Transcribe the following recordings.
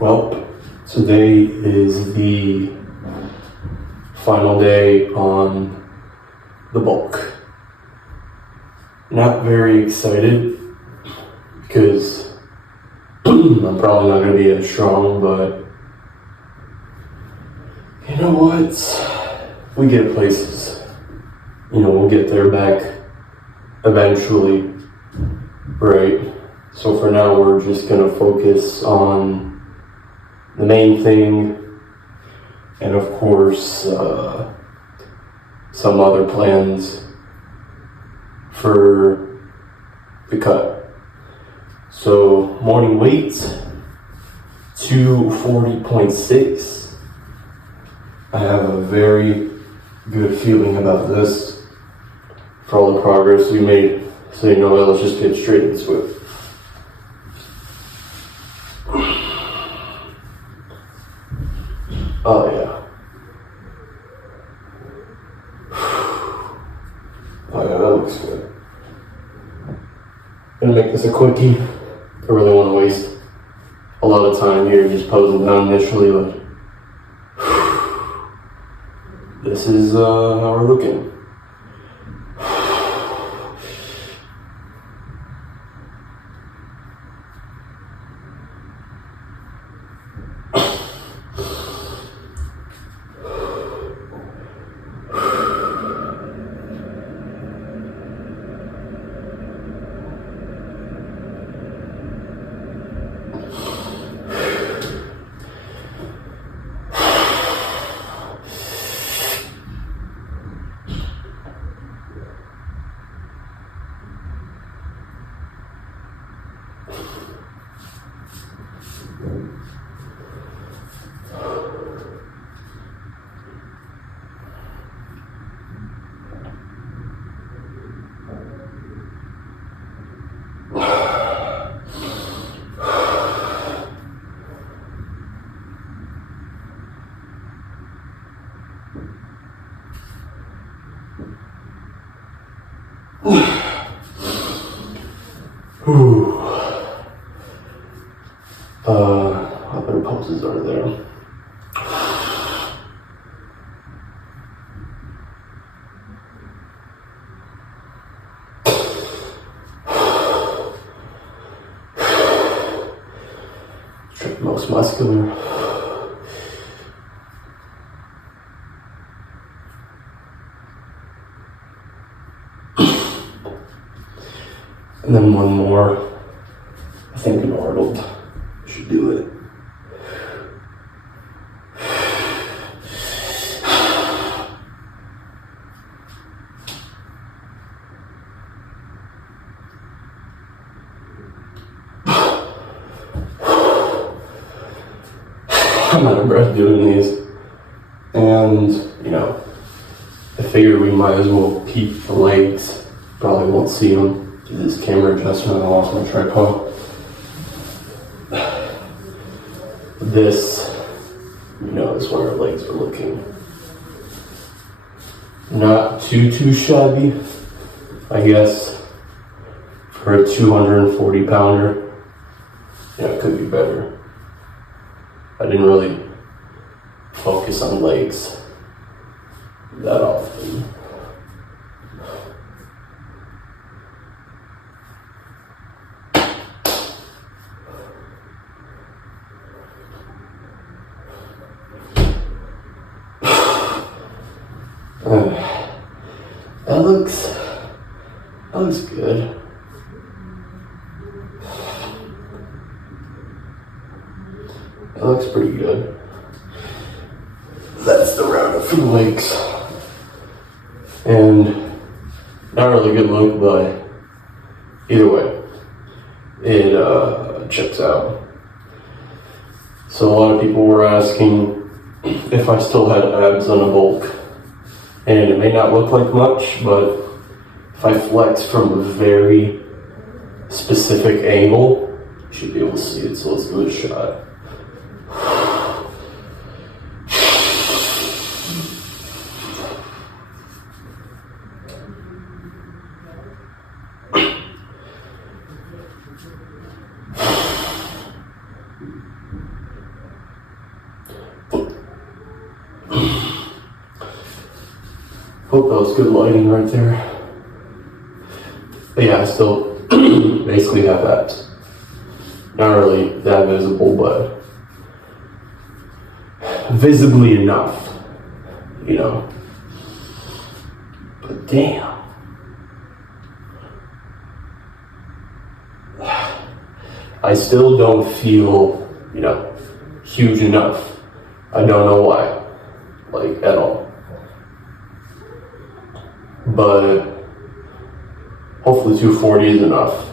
Well, today is the final day on the bulk. Not very excited because I'm probably not going to be as strong, but you know what? We get places. We'll get there back eventually, right? So for now, we're just going to focus on the main thing, and of course, some other plans for the cut. So morning weights, 240.6. I have a very good feeling about this for all the progress we made. So let's just get straight into it. Oh yeah. Oh yeah, that looks good. Gonna make this a quickie. I really want to waste a lot of time here just posing down initially, but this is how we're looking. Other pulses are there. Most muscular. And then one more. I think an Arnold should do it. I'm out of breath doing these, and I figured we might as well keep the legs. Probably won't see them through this camera adjustment. I lost my tripod. This, is where our legs are looking. Not too shabby, I guess, for a 240 pounder. It could be better. I didn't really focus on legs that often. That looks good. That looks pretty good. That's the roundup for the legs. And not really good look, but either way, it checks out. So a lot of people were asking if I still had abs on a bulk. And it may not look like much, but if I flex from a very specific angle, you should be able to see it. So let's give it a shot. Hope that was good lighting right there. But yeah, I still basically have abs. Not really that visible, but visibly enough, you know. But damn. I still don't feel, you know, huge enough. I don't know why, like, at all. But hopefully 240 is enough.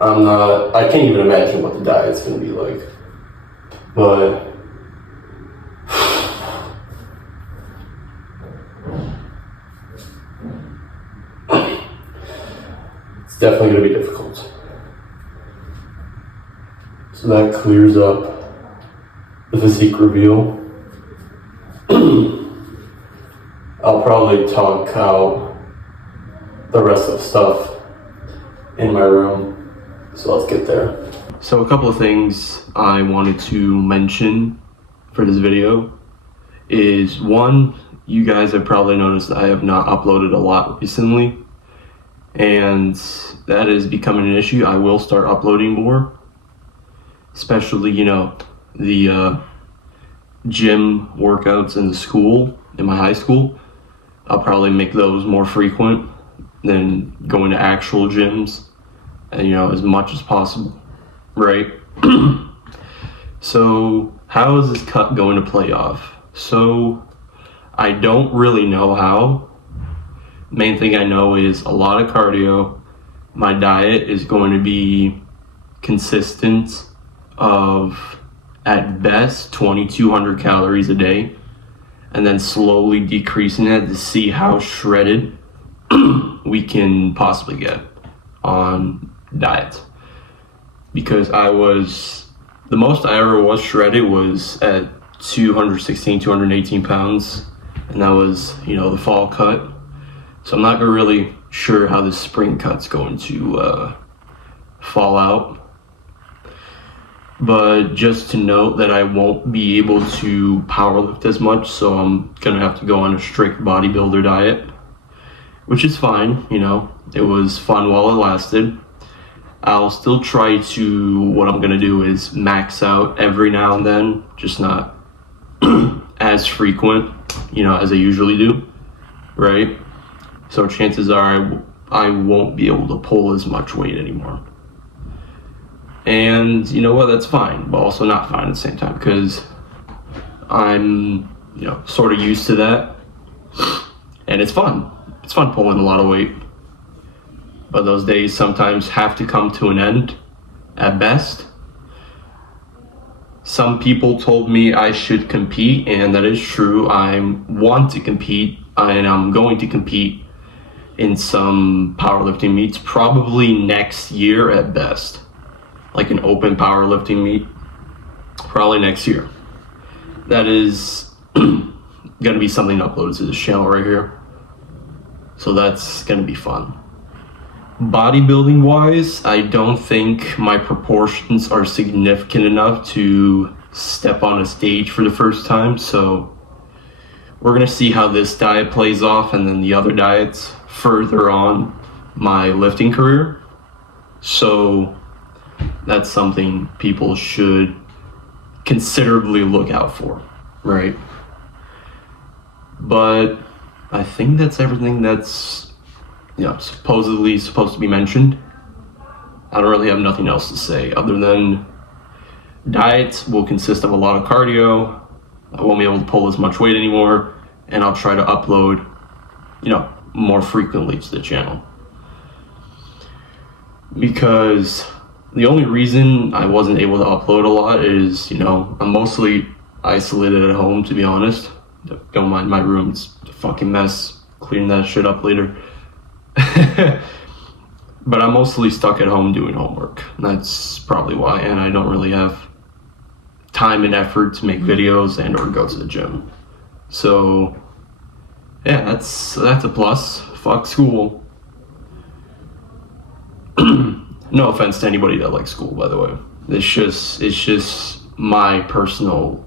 I can't even imagine what the diet's gonna be like. But it's definitely gonna be difficult. So that clears up the physique reveal. I'll probably talk out the rest of the stuff in my room. So let's get there. So a couple of things I wanted to mention for this video is, one, you guys have probably noticed that I have not uploaded a lot recently, and that is becoming an issue. I will start uploading more, especially, you know, the gym workouts in the school, in my high school. I'll probably make those more frequent than going to actual gyms, and, you know, as much as possible, right? So how is this cut going to play off? So I don't really know how. Main thing I know is a lot of cardio. My diet is going to be consistent of, at best, 2,200 calories a day, and then slowly decreasing it to see how shredded we can possibly get on diet. Because the most I ever was shredded was at 216, 218 pounds, and that was, you know, the fall cut. So I'm not really sure how the spring cut's going to fall out. But just to note that I won't be able to powerlift as much, so I'm gonna have to go on a strict bodybuilder diet, which is fine, you know. It was fun while it lasted. I'll still try to, what I'm gonna do is max out every now and then, just not as frequent, you know, as I usually do, right? So chances are I won't be able to pull as much weight anymore. And you know what, that's fine, but also not fine at the same time, because I'm, you know, sort of used to that, and it's fun. It's fun pulling a lot of weight, but those days sometimes have to come to an end at best. Some people told me I should compete, and that is true. I want to compete, and I'm going to compete in some powerlifting meets, probably next year at best. Like an open powerlifting meet, probably next year. That is gonna be something uploaded to this channel right here. So that's gonna be fun. Bodybuilding wise, I don't think my proportions are significant enough to step on a stage for the first time. So we're gonna see how this diet plays off, and then the other diets further on my lifting career. So that's something people should considerably look out for, right? But I think that's everything that's, you know, supposedly supposed to be mentioned. I don't really have nothing else to say other than diet will consist of a lot of cardio. I won't be able to pull as much weight anymore, and I'll try to upload, you know, more frequently to the channel. Because the only reason I wasn't able to upload a lot is, you know, I'm mostly isolated at home, to be honest. Don't mind my room, it's a fucking mess. Clean that shit up later. But I'm mostly stuck at home doing homework. That's probably why, and I don't really have time and effort to make videos and or go to the gym. So yeah, that's a plus. Fuck school. No offense to anybody that likes school, by the way. It's just my personal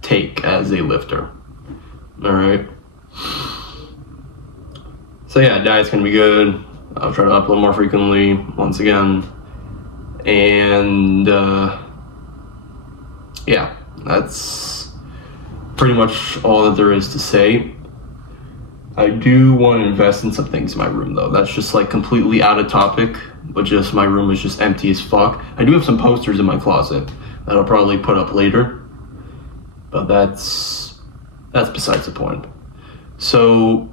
take as a lifter. All right. So yeah, diet's gonna be good. I'll try to upload more frequently once again. And yeah, that's pretty much all that there is to say. I do want to invest in some things in my room though. That's just like completely out of topic, but just my room is just empty as fuck. I do have some posters in my closet that I'll probably put up later, but that's besides the point. So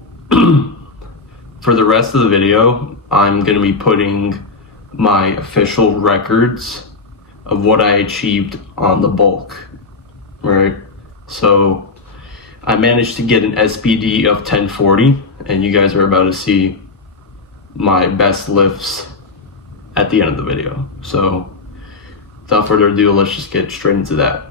for the rest of the video, I'm gonna be putting my official records of what I achieved on the bulk, right? So I managed to get an SBD of 1040, and you guys are about to see my best lifts at the end of the video. So without further ado, let's just get straight into that.